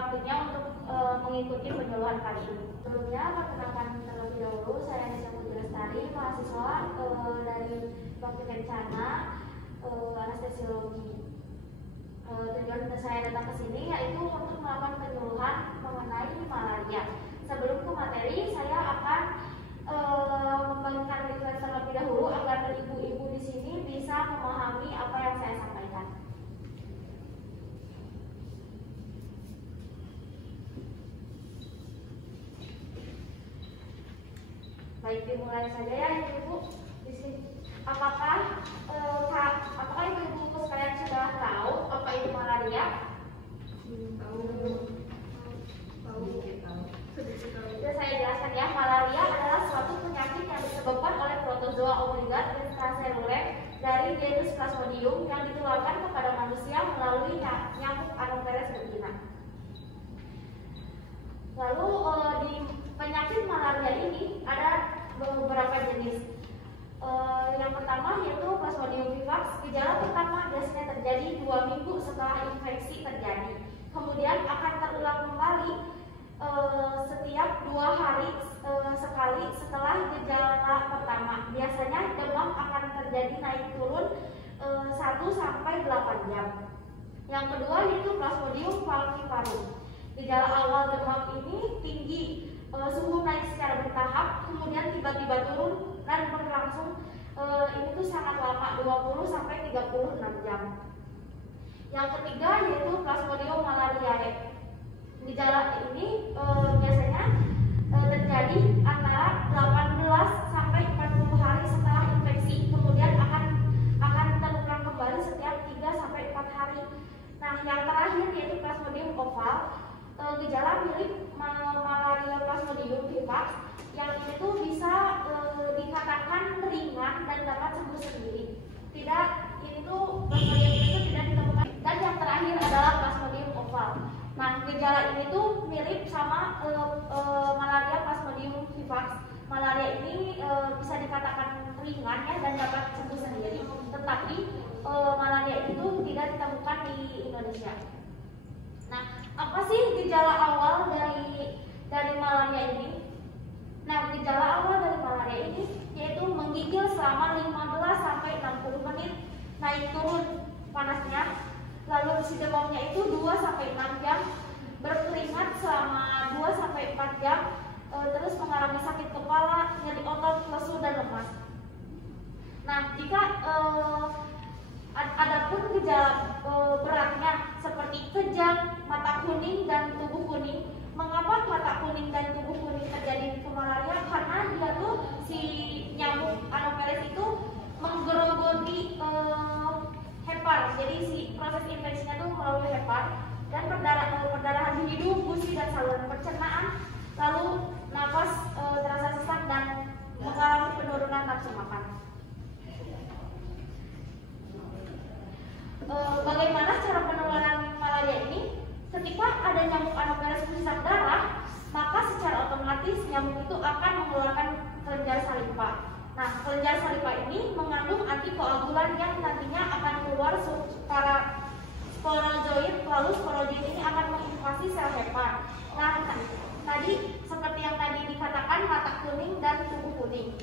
waktunya untuk mengikuti penyuluhan kali ini. Sebelumnya, perkenalkan terlebih dahulu, saya Nisa Putri Lestari, mahasiswa dari Bakti Kencana, anestesiologi. Tujuan saya datang ke sini yaitu untuk melakukan penyuluhan mengenai malaria. Sebelum ke materi, saya akan membagikan riset terlebih dahulu agar ibu-ibu di sini bisa memahami apa yang saya sampaikan. Baik, dimulai saja ya ibu-ibu di sini. Apakah ibu-ibu sekalian sudah tahu apa itu malaria? Sudah saya jelaskan ya, malaria adalah suatu penyakit yang disebabkan oleh protozoa obligat intraseluler dari genus Plasmodium yang ditularkan kepada manusia melalui nyamuk Anopheles betina. Lalu di penyakit malaria ini ada beberapa jenis. Yang pertama yaitu Plasmodium vivax. Gejala pertama biasanya terjadi 2 minggu setelah infeksi terjadi. Kemudian akan terulang kembali setiap 2 hari sekali setelah gejala pertama. Biasanya demam akan terjadi naik turun 1 sampai 8 jam. Yang kedua yaitu Plasmodium falciparum. Gejala awal demam ini tinggi, suhu naik secara bertahap, kemudian tiba-tiba turun dan berlangsung ini tuh sangat lama, 20 sampai 36 jam. Yang ketiga yaitu Plasmodium malariae. Gejala ini biasanya terjadi antara 18 sampai 40 hari setelah infeksi, kemudian akan terulang kembali setiap 3 sampai 4 hari. Nah, yang terakhir yaitu Plasmodium oval. Gejala mirip malaria Plasmodium vivax yang itu bisa dikatakan ringan dan dapat sembuh sendiri. Plasmodium itu tidak ditemukan. Dan yang terakhir adalah Plasmodium oval. Nah, gejala ini tuh mirip sama malaria Plasmodium vivax. Malaria ini bisa dikatakan ringan ya dan dapat sembuh sendiri. Tetapi malaria itu tidak ditemukan di Indonesia. Nah, apa sih gejala awal dari malaria ini? Nah, gejala awal dari malaria ini yaitu menggigil selama 15 sampai 60 menit, naik turun panasnya, lalu isi demamnya itu 2 sampai 6 jam, berkeringat selama 2 sampai 4 jam, terus mengalami sakit kepala, nyeri otot, lesu dan lemas. Nah, jika adapun gejala beratnya seperti kejang, mata kuning dan tubuh kuning. Mengapa mata kuning dan tubuh kuning terjadi ke malaria? Karena dia tuh si nyamuk Anopheles itu menggerogoti hepar. Jadi si proses infeksinya tuh melalui hepar dan perdarahan di hidung, gusi dan saluran pencernaan. Lalu nafas terasa sesak dan mengalami penurunan nafsu makan. Bagaimana cara penularan malaria ini? Ketika ada nyamuk Anopheles menghisap darah, maka secara otomatis nyamuk itu akan mengeluarkan kelenjar saliva. Nah, kelenjar saliva ini mengandung antikoagulan yang nantinya akan keluar secara sporozoid, lalu sporozoid ini akan menginvasi sel hepar. Nah, tadi seperti yang tadi dikatakan mata kuning dan tubuh kuning,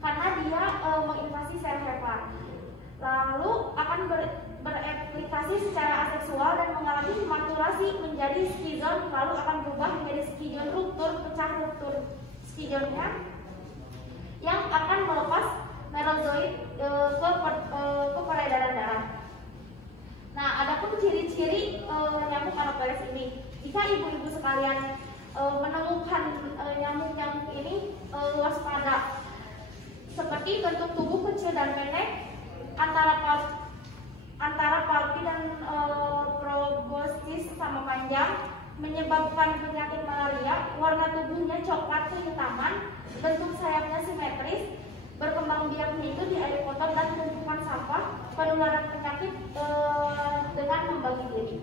karena dia menginvasi sel hepar. Lalu akan bereplikasi secara aseksual dan mengalami maturasi menjadi skizon, lalu akan berubah menjadi skizon ruptur, pecah ruptur skizonnya yang akan melepas merozoid ke peredaran darah. Nah, adapun ciri-ciri nyamuk Anopheles ini, jika ibu-ibu sekalian menemukan nyamuk-nyamuk ini, waspada. Seperti bentuk tubuh kecil dan pendek, antara palpi dan proboscis sama panjang, menyebabkan penyakit malaria. Warna tubuhnya coklat kehitaman, bentuk sayapnya simetris, berkembang biaknya itu di air kotor dan tumpukan sampah. Penularan penyakit dengan membagi diri.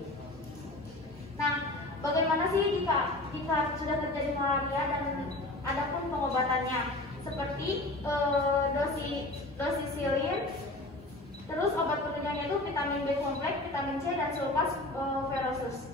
Nah, bagaimana sih jika sudah terjadi malaria dan adapun pengobatannya? Seperti doxycycline. Terus obat penunjangnya itu vitamin B kompleks, vitamin C dan sulfas ferrosus.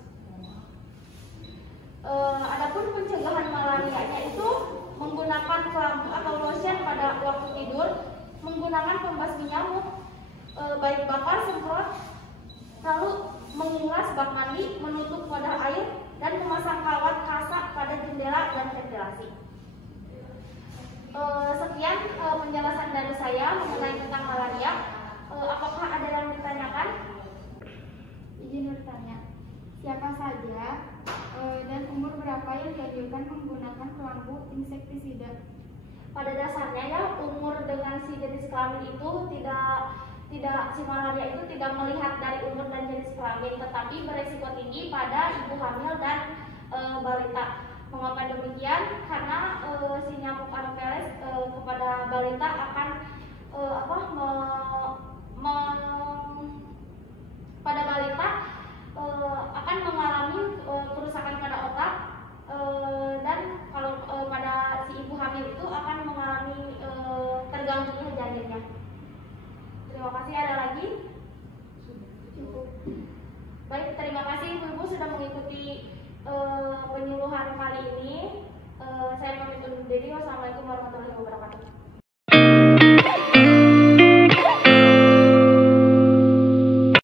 memasang kawat kasak pada jendela dan ventilasi. Sekian penjelasan dari saya mengenai tentang malaria. Apakah ada yang ditanyakan? Izin bertanya, siapa saja dan umur berapa yang dianjurkan menggunakan pelanggu insektisida? Pada dasarnya ya, umur dengan si jenis kelamin itu tidak si malaria itu tidak melihat dari umur dan jenis kelamin, tetapi beresiko tinggi pada ibu hamil dan balita. Mengapa demikian? Karena si nyamuk Anopheles kepada balita akan pada balita akan mengalami kerusakan pada otak, dan kalau pada si ibu hamil itu akan mengalami terganggunya janinnya. Terima kasih. Ada lagi? Cukup. Baik, terima kasih Ibu-ibu sudah mengikuti penyuluhan kali ini. Saya pamit undur diri. Wassalamualaikum warahmatullahi wabarakatuh.